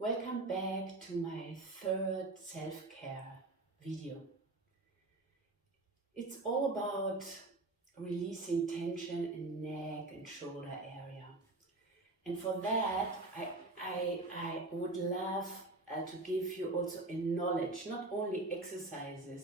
Welcome back to my third self-care video. It's all about releasing tension in neck and shoulder area. And for that, I would love to give you also a knowledge, not only exercises,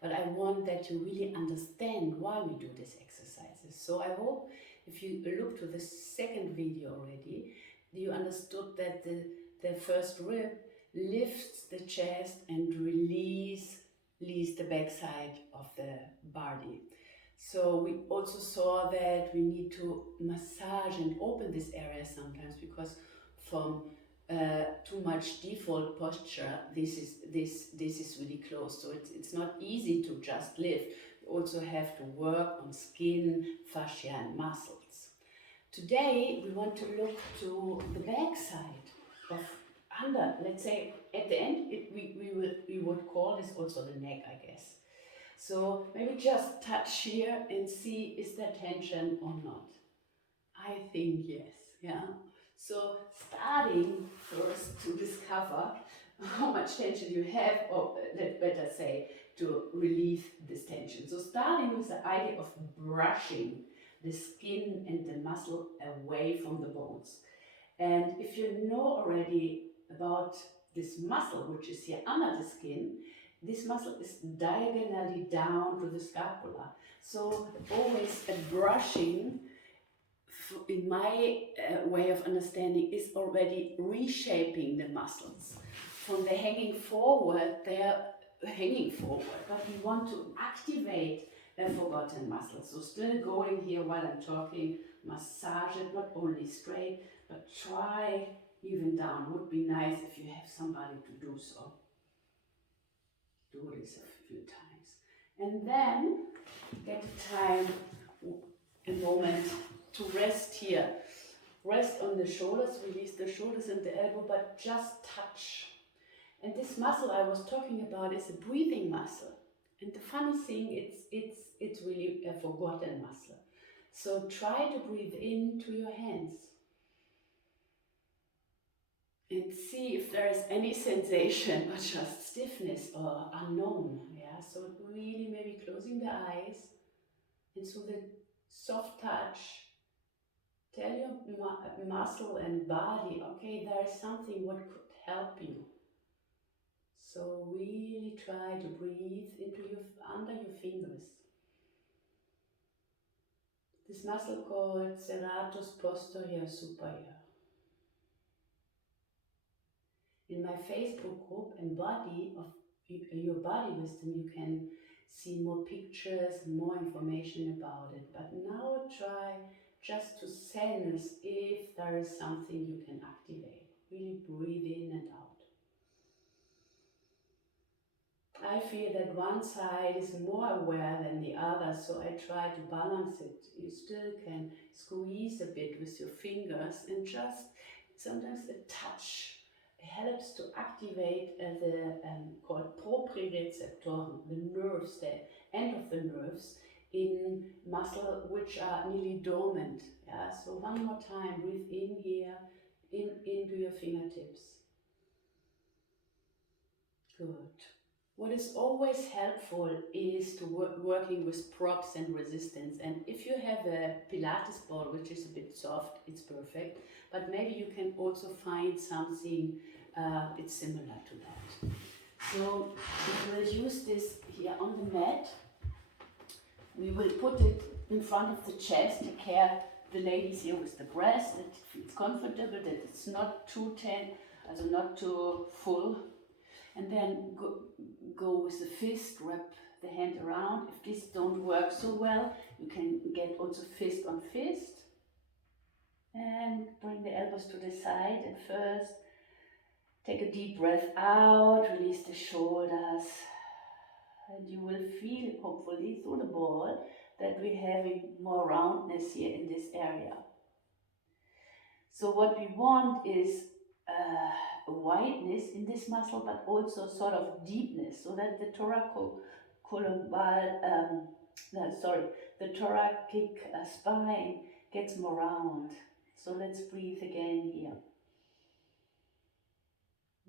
but I want that you really understand why we do these exercises. So I hope if you look to the second video already, you understood that the first rib lifts the chest and release the backside of the body. So we also saw that we need to massage and open this area sometimes, because from too much default posture, this is really close. So it's not easy to just lift. You also have to work on skin, fascia, and muscles. Today we want to look to the back side of under. Let's say at the end, we would call this also the neck, I guess. So maybe just touch here and see, is there tension or not? I think yes, yeah. So starting first to discover how much tension you have, or let's better say, to relieve this tension. So starting with the idea of brushing the skin and the muscle away from the bones. And if you know already about this muscle, which is here under the skin, this muscle is diagonally down to the scapula. So always a brushing, in my way of understanding, is already reshaping the muscles. From the hanging forward, they're hanging forward, but we want to activate a forgotten muscle. So still going here while I'm talking, massage it, not only straight, but try even down. Would be nice if you have somebody to do so. Do this a few times. And then get time, a moment to rest here. Rest on the shoulders, release the shoulders and the elbow, but just touch. And this muscle I was talking about is a breathing muscle. And the funny thing, it's really a forgotten muscle. So try to breathe into your hands and see if there is any sensation or just stiffness or unknown. Yeah, so really maybe closing the eyes, and so the soft touch. Tell your muscle and body, okay, there is something what could help you. So really try to breathe under your fingers. This muscle called Serratus Posterior Superior. In my Facebook group, Embody of Your Body Wisdom, you can see more pictures and more information about it. But now try just to sense if there is something you can activate. Really breathe in and out. I feel that one side is more aware than the other, so I try to balance it. You still can squeeze a bit with your fingers, and just sometimes a touch helps to activate the called proprioceptoren, the nerves, the end of the nerves in muscle which are nearly dormant. Yeah, so one more time, breathe in here, into your fingertips. Good. What is always helpful is to working with props and resistance. And if you have a Pilates ball, which is a bit soft, it's perfect. But maybe you can also find something it's similar to that. So we will use this here on the mat. We will put it in front of the chest. Take care, the ladies here, with the breast, that it feels comfortable, that it's not too tense, also not too full. And then go with the fist, wrap the hand around. If this don't work so well, you can get also fist on fist. And bring the elbows to the side. And first, take a deep breath out, release the shoulders. And you will feel, hopefully, through the ball, that we're having more roundness here in this area. So what we want is wideness in this muscle, but also sort of deepness, so that the the thoracic spine gets more round. So let's breathe again here.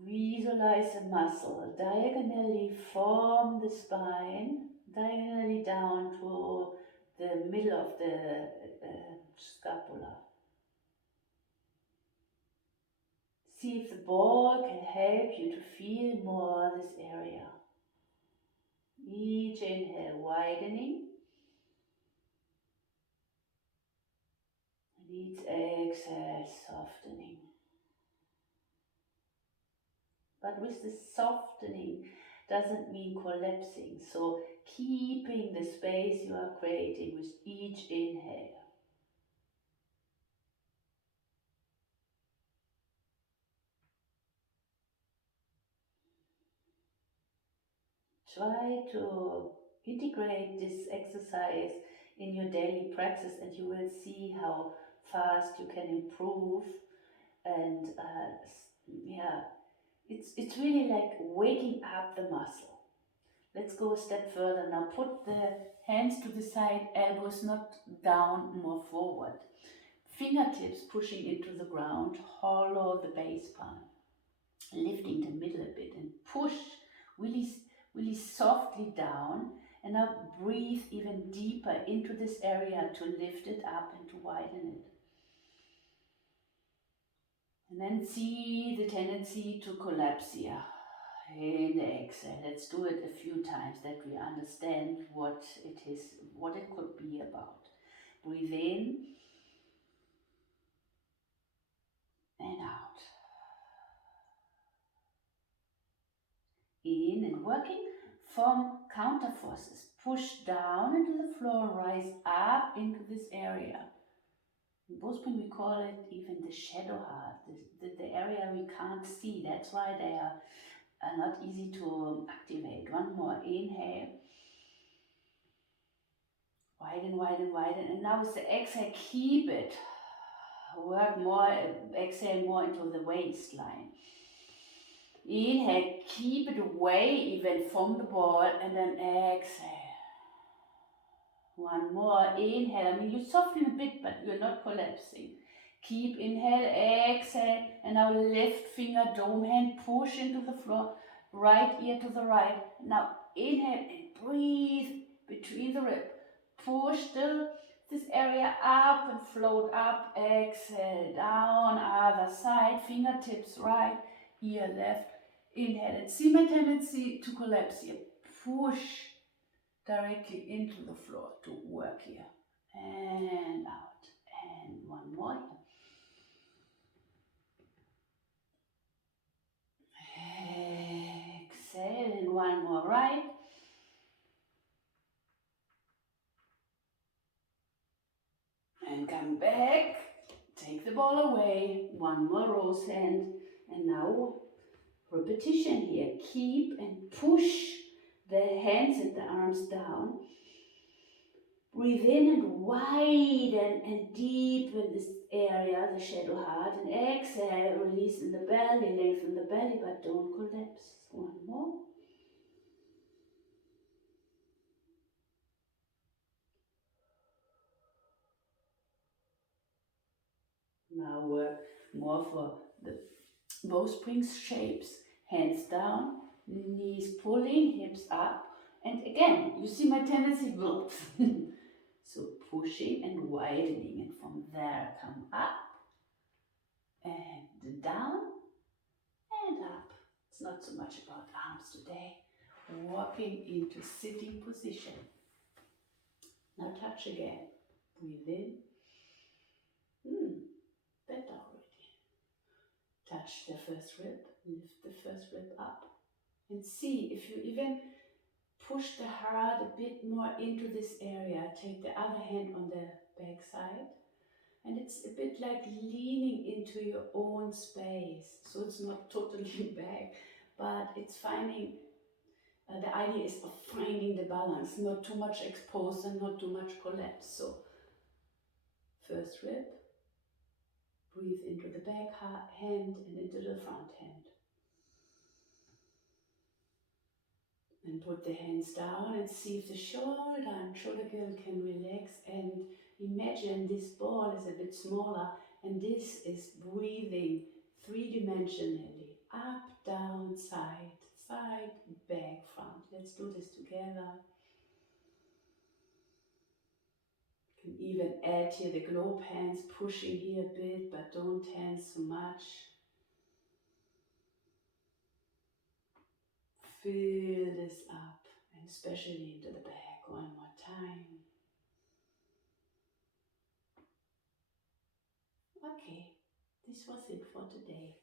Visualize a muscle diagonally from the spine, diagonally down to the middle of the scapula. See if the ball can help you to feel more this area. Each inhale widening, and each exhale softening. But with the softening doesn't mean collapsing. So keeping the space you are creating with each inhale. Try to integrate this exercise in your daily practice and you will see how fast you can improve. And yeah, it's really like waking up the muscle. Let's go a step further now. Put the hands to the side, elbows not down, more forward. Fingertips pushing into the ground, hollow the base palm, lifting the middle a bit and push really, really softly down. And now breathe even deeper into this area to lift it up and to widen it. And then see the tendency to collapse here. In the exhale, let's do it a few times that we understand what it is, what it could be about. Breathe in and out. In and working from counter forces. Push down into the floor, rise up into this area. In Boston we call it even the shadow heart, the area we can't see. That's why they are not easy to activate. One more inhale. Widen, widen, widen. And now with the exhale, keep it. Work more, exhale more into the waistline. Inhale, keep it away even from the ball, and then exhale. One more, inhale. I mean, you soften a bit, but you're not collapsing. Keep inhale, exhale, and now left finger, dome hand, push into the floor, right ear to the right. Now inhale and breathe between the rib. Push this area up and float up, exhale, down, other side, fingertips right, ear left, inhale. And see my tendency to collapse here. Push directly into the floor to work here. And out. And one more. Exhale and one more right. And come back. Take the ball away. One more rose hand. And now repetition here. Keep and push the hands and the arms down. Breathe in and widen and deepen this area, the shadow heart. And exhale, release in the belly, lengthen the belly, but don't collapse. One more. Now work more for the bowspring shapes. Hands down, knees pulling, hips up. And again, you see my tendency, so pushing and widening. And from there, come up and down and up. It's not so much about arms today. Walking into sitting position. Now touch again. Breathe in. Better already. Touch the first rib. Lift the first rib up. And see if you even push the heart a bit more into this area. Take the other hand on the back side. And it's a bit like leaning into your own space. So it's not totally back, but it's finding, the idea is of finding the balance. Not too much exposed and not too much collapse. So first rib, breathe into the back hand and into the front hand. And put the hands down and see if the shoulder and shoulder girdle can relax, and imagine this ball is a bit smaller and this is breathing three-dimensionally up, down, front, side, side, back, front. Let's do this together. You can even add here the globe hands, pushing here a bit, but don't tense so much. Fill this up, and especially into the back. One more time. Okay, this was it for today.